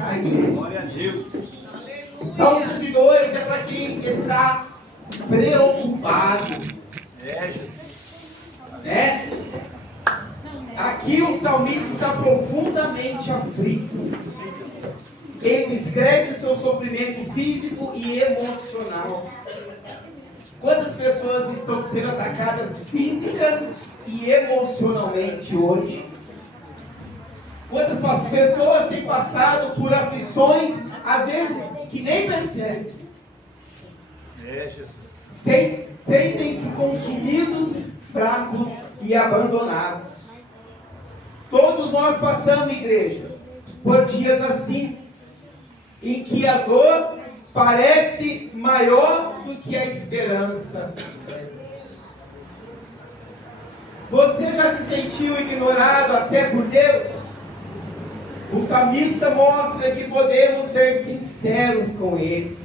Tá, igreja? Glória a Deus. Salmo 102 é para quem está preocupado. Jesus. Né? Aqui o salmista está profundamente aflito. Ele descreve o seu sofrimento físico e emocional. Quantas pessoas estão sendo atacadas físicas e emocionalmente hoje? Quantas pessoas têm passado por aflições, às vezes, que nem percebem? Jesus. Sentem-se consumidos, fracos e abandonados. Todos nós passamos, igreja, por dias assim, em que a dor parece maior do que a esperança. Você já se sentiu ignorado até por Deus? O salmista mostra que podemos ser sinceros com Ele.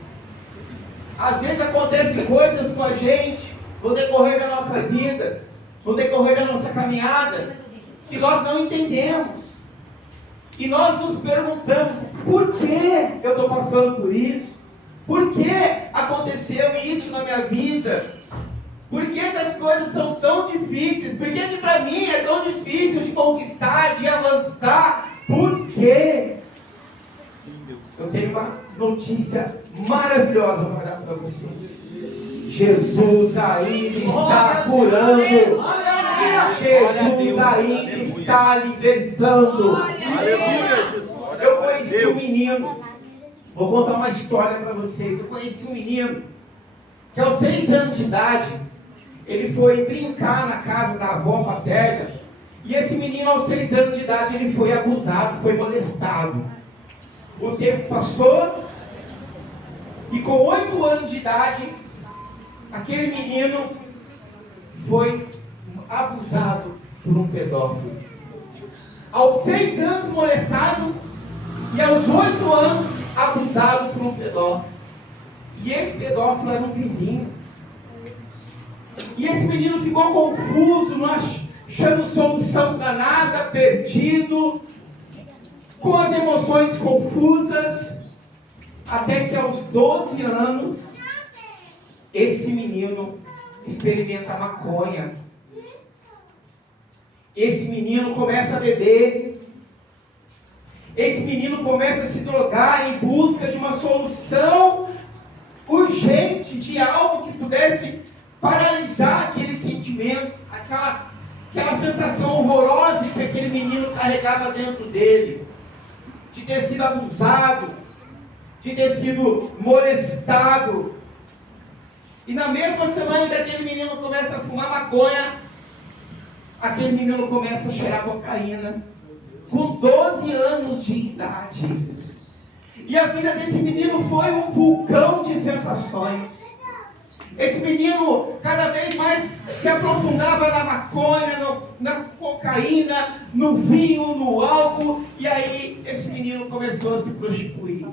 Às vezes acontecem coisas com a gente, no decorrer da nossa vida, no decorrer da nossa caminhada, que nós não entendemos. E nós nos perguntamos, por que eu estou passando por isso? Por que aconteceu isso na minha vida? Por que as coisas são tão difíceis? Por que para mim é tão difícil de conquistar, de avançar? Por quê? Eu tenho uma notícia maravilhosa para dar para vocês. Jesus ainda está curando. Jesus ainda está libertando. Eu conheci um menino. Vou contar uma história para vocês. Eu conheci um menino que aos 6 anos de idade, ele foi brincar na casa da avó paterna. E esse menino aos 6 anos de idade, ele foi abusado, foi molestado. O tempo passou e com 8 anos de idade, aquele menino foi abusado por um pedófilo. Aos 6 anos molestado e aos 8 anos abusado por um pedófilo. E esse pedófilo era um vizinho. E esse menino ficou confuso, não achando solução para nada, perdido, com as emoções confusas, até que aos 12 anos, esse menino experimenta a maconha. Esse menino começa a beber. Esse menino começa a se drogar em busca de uma solução urgente, de algo que pudesse paralisar aquele sentimento, aquela sensação horrorosa que aquele menino carregava dentro dele, de ter sido abusado, de ter sido molestado. E na mesma semana que aquele menino começa a fumar maconha, aquele menino começa a cheirar cocaína, com 12 anos de idade. E a vida desse menino foi um vulcão de sensações. Esse menino cada vez mais se aprofundava na maconha, na cocaína, no vinho, no álcool. E aí esse menino começou a se prostituir.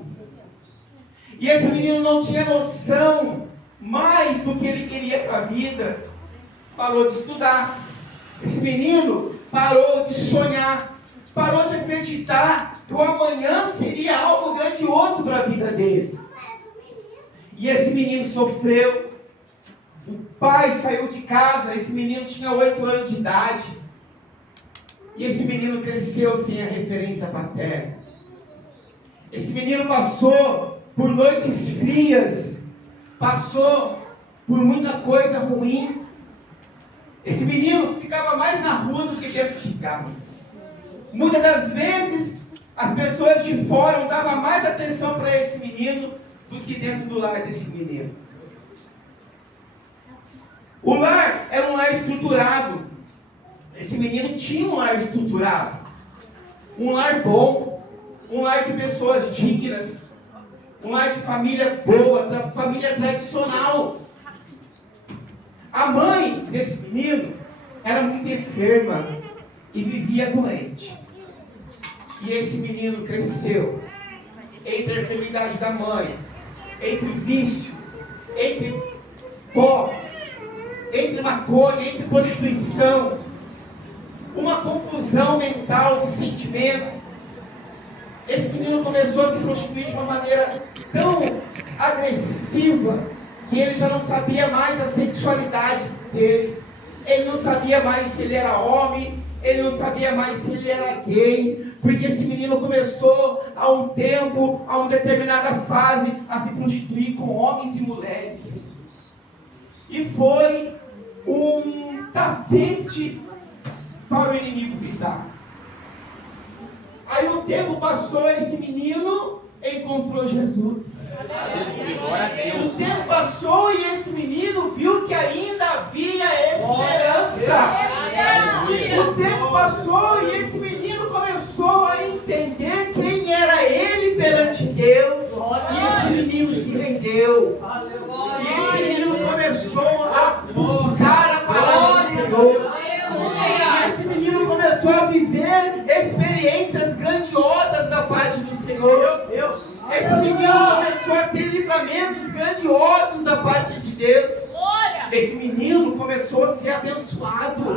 E esse menino não tinha noção mais do que ele queria para a vida. Parou de estudar. Esse menino parou de sonhar. Parou de acreditar que o amanhã seria algo grandioso para a vida dele. E esse menino sofreu. O pai saiu de casa, esse menino tinha 8 anos de idade. E esse menino cresceu sem a referência paterna. Esse menino passou por noites frias, passou por muita coisa ruim. Esse menino ficava mais na rua do que dentro de casa. Muitas das vezes, as pessoas de fora não davam mais atenção para esse menino do que dentro do lar desse menino. O lar era um lar estruturado. Esse menino tinha um lar estruturado. Um lar bom. Um lar de pessoas dignas. Um lar de família boa, família tradicional. A mãe desse menino era muito enferma e vivia doente. E esse menino cresceu entre a enfermidade da mãe, entre vício, entre pó, entre maconha, entre prostituição, uma confusão mental de sentimento. Esse menino começou a se prostituir de uma maneira tão agressiva que ele já não sabia mais a sexualidade dele. Ele não sabia mais se ele era homem, ele não sabia mais se ele era gay, porque esse menino começou a um tempo, a uma determinada fase, a se prostituir com homens e mulheres. E foi um tapete para o inimigo pisar. Aí o tempo passou, esse menino encontrou Jesus. O tempo passou e esse menino viu que ainda havia esperança. O tempo passou e esse menino começou a entender quem era ele perante Deus. E esse menino se rendeu. E esse menino começou a buscar a palavra do Senhor. E esse menino começou a viver experiências grandiosas da parte do Senhor. Esse menino começou a ter livramentos grandiosos da parte de Deus. Esse menino começou a ser abençoado.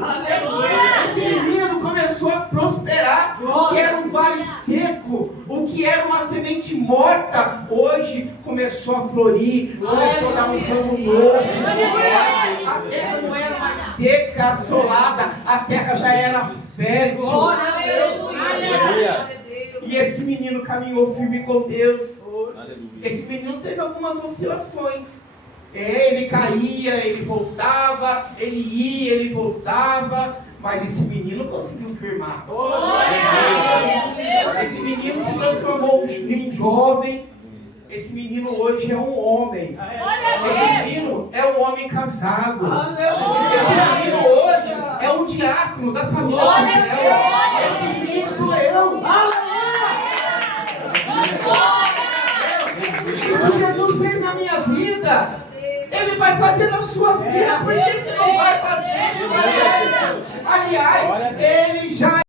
Esse menino começou a prosperar. O que era um vale seco, o que era uma semente morta, hoje começou a florir, começou a dar um ramo novo. A terra não era mais seca, assolada, a terra já era fértil. E esse menino caminhou firme com Deus. Esse menino teve algumas oscilações. Ele caía, ele voltava, ele ia, ele voltava, mas esse menino conseguiu firmar. Esse menino se transformou em um jovem. Esse menino hoje é um homem. Esse menino é um homem casado. Esse menino hoje é um diácono da família de Deus. Esse menino sou eu. Se Jesus fez na minha vida, Ele vai fazer na sua vida. Por que não vai fazer? Ele vai